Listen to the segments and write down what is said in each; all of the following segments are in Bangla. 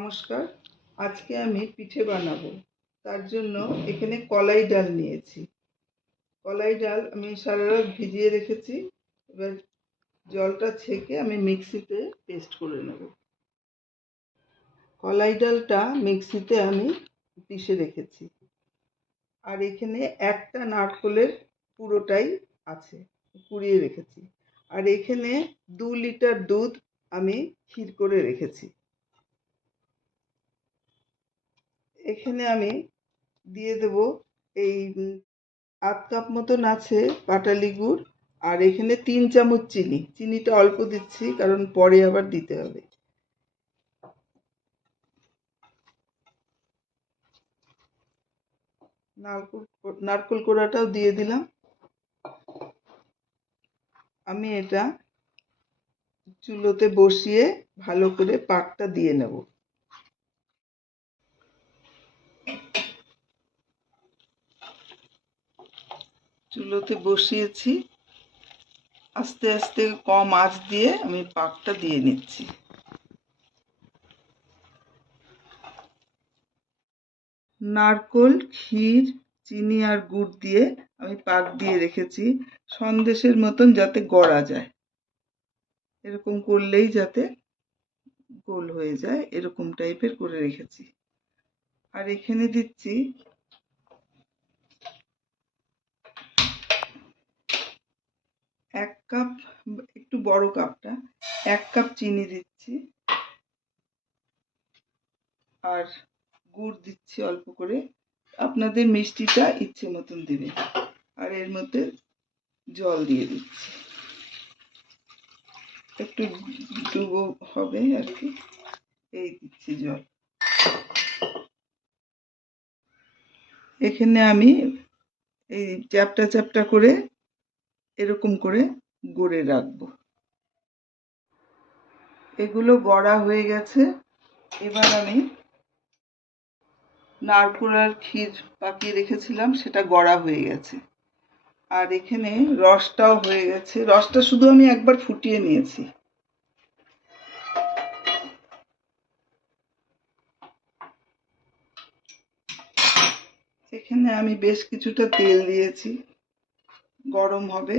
নমস্কার। আজকে আমি পিঠে বানাবো। তার জন্য এখানে কলাই ডাল নিয়েছি। কলাই ডাল আমি সারা রাত ভিজিয়ে রেখেছি। এবার জলটা ছেঁকে আমি মিক্সিতে পেস্ট করে নেব। কলাই ডালটা মিক্সিতে আমি পিষে রেখেছি। আর এখানে একটা নারকেলের পুরোটাই আছে, কুড়িয়ে রেখেছি। আর এখানে 2 লিটার দুধ আমি ক্ষীর করে রেখেছি। এখানে আমি দিয়ে দেব এই আধ কাপ মতন আছে পাটালি গুড়, আর এখানে 3 চামচ চিনি। চিনিটা অল্প দিচ্ছি কারণ পরে আবার দিতে হবে। নারকেল কোড়াটাও দিয়ে দিলাম। আমি এটা চুলোতে বসিয়ে ভালো করে পাকটা দিয়ে নেব। চুলোতে বসিয়েছি, আস্তে আস্তে কম আঁচ দিয়ে আমি পাকটা দিয়ে নিচ্ছি। নারকেল, ক্ষীর, চিনি আর গুড় দিয়ে আমি পাক দিয়ে রেখেছি সন্দেশের মতন, যাতে গড়া যায়। এরকম করলেই যাতে গোল হয়ে যায়, এরকম টাইপের করে রেখেছি। আর এখানে দিচ্ছি 1 কাপ, একটু বড় কাপটা, 1 কাপ চিনি দিচ্ছি। আর গুড় দিচ্ছি অল্প করে। আপনাদের মিষ্টিটা ইচ্ছে মতন দেবেন। আর এর মধ্যে জল দিয়ে দিচ্ছি, একটু ডুবো হবে আর কি। এই দিচ্ছি জল। এখানে আমি এই চ্যাপটা চ্যাপটা করে এরকম করে গড়ে রাখবো। এগুলো গড়া হয়ে গেছে। এবার আমি নারকেল আর ক্ষীর পাকিয়ে রেখেছিলাম, সেটা গড়া হয়ে গেছে। আর এখানে রসটাও হয়ে গেছে। রসটা শুধু আমি একবার ফুটিয়ে নিয়েছি। এখানে আমি বেশ কিছুটা তেল দিয়েছি, গরম হবে।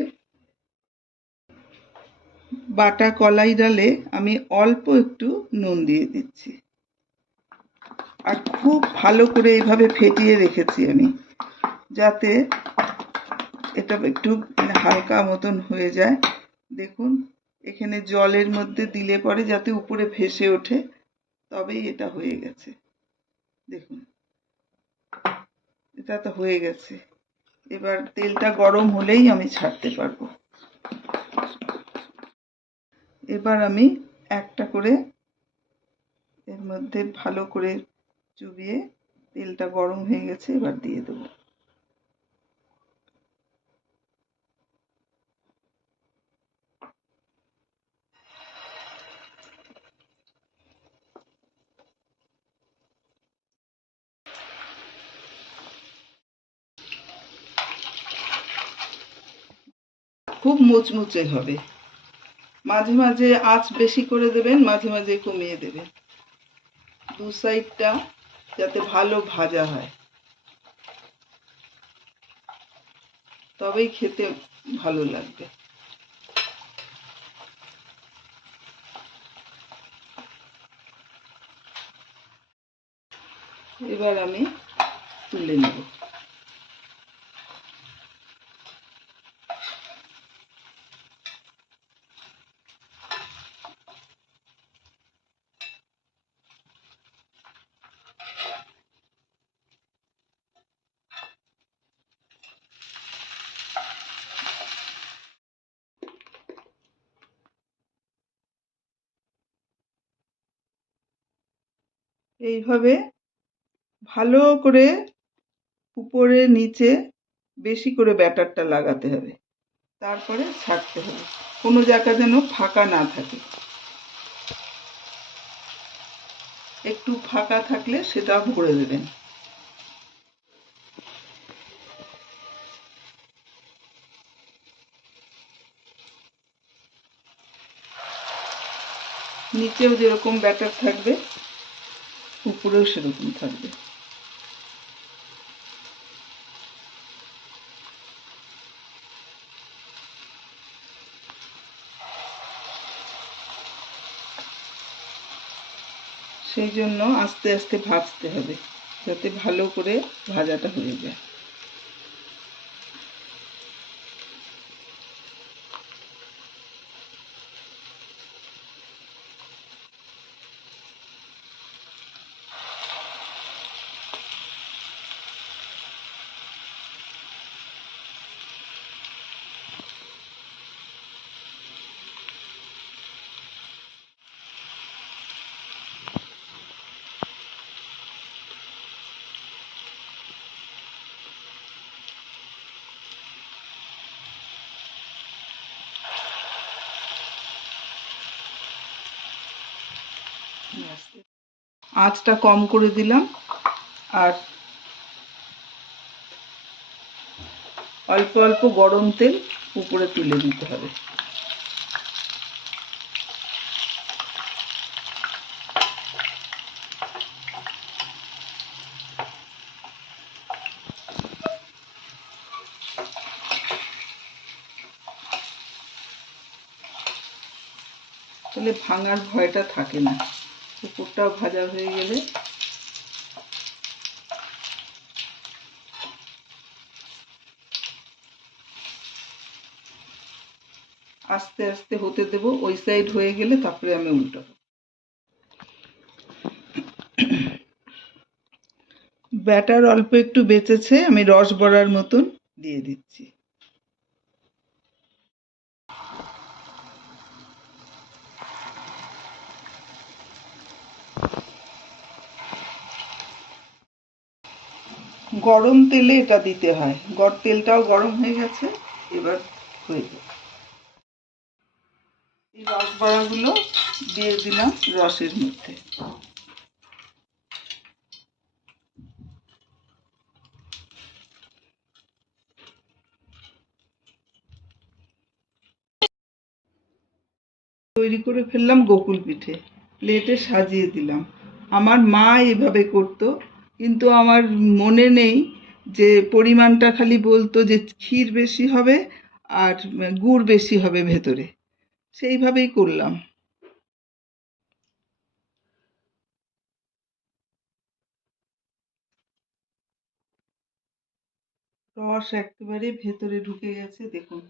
বাটা কলাই ডালে আমি অল্প একটু নুন দিয়ে দিচ্ছি। আর খুব ভালো করে এইভাবে ফেটিয়ে রেখেছি আমি, যাতে এটা একটু হালকা মতন হয়ে যায়। দেখুন, এখানে জলের মধ্যে দিলে পরে যাতে উপরে ভেসে ওঠে, তবেই এটা হয়ে গেছে। দেখুন, এটা তো হয়ে গেছে। এবার তেলটা গরম হলেই আমি ছাড়তে পারবো। এবার আমি একটা করে এর মধ্যে ভালো করে চুবিয়ে, তেলটা গরম হয়ে গেছে, এবার দিয়ে দেবো। খুব মুচমুচে হবে। মাঝে মাঝে আঁচ বেশি করে দেবেন, মাঝে মাঝে কমিয়ে দেবেন। দু সাইডটা যাতে ভালো ভাজা হয়, তবেই খেতে ভালো লাগবে। এবার আমি তুলে নেব। এইভাবে ভালো করে উপরে নিচে বেশি করে ব্যাটারটা লাগাতে হবে, তারপরে ছাড়তে হবে। কোনো জায়গা যেন ফাঁকা না থাকে। একটু ফাঁকা থাকলে সেটা ভরে দেবেন। নিচেও যেরকম ব্যাটার থাকবে উপরেও সেরকম থাকবে। সেই জন্য আস্তে আস্তে ভাজতে হবে যাতে ভালো করে ভাজাটা হয়ে যায়। আঁচটা কম করে দিলাম আর অল্প অল্প গরম তেল উপরে তুলে দিতে হবে। তাহলে ভাঙার ভয়টা থাকে না। উপরটাও ভাজা হয়ে গেলে আস্তে আস্তে হতে দেব। ওই সাইড হয়ে গেলে তারপরে আমি উল্টাবো। ব্যাটার অল্প একটু বেঁচেছে, আমি রস বড়ার মতন দিয়ে দিচ্ছি। গরম তেলে এটা দিতে হয়। তেলটাও গরম হয়ে গেছে, এবার হয়ে যাবে। এই রস বড়াগুলো দিয়ে দিলাম রসের মধ্যে। তৈরি করে ফেললাম গোকুল পিঠে, প্লেটে সাজিয়ে দিলাম। আমার মা এভাবে করতো, কিন্তু আমার মনে নেই যে পরিমাণটা, খালি বলতো যে ক্ষীর বেশি হবে আর গুড় বেশি হবে ভেতরে, সেইভাবেই করলাম। রস একেবারে ভেতরে ঢুকে গেছে, দেখুন।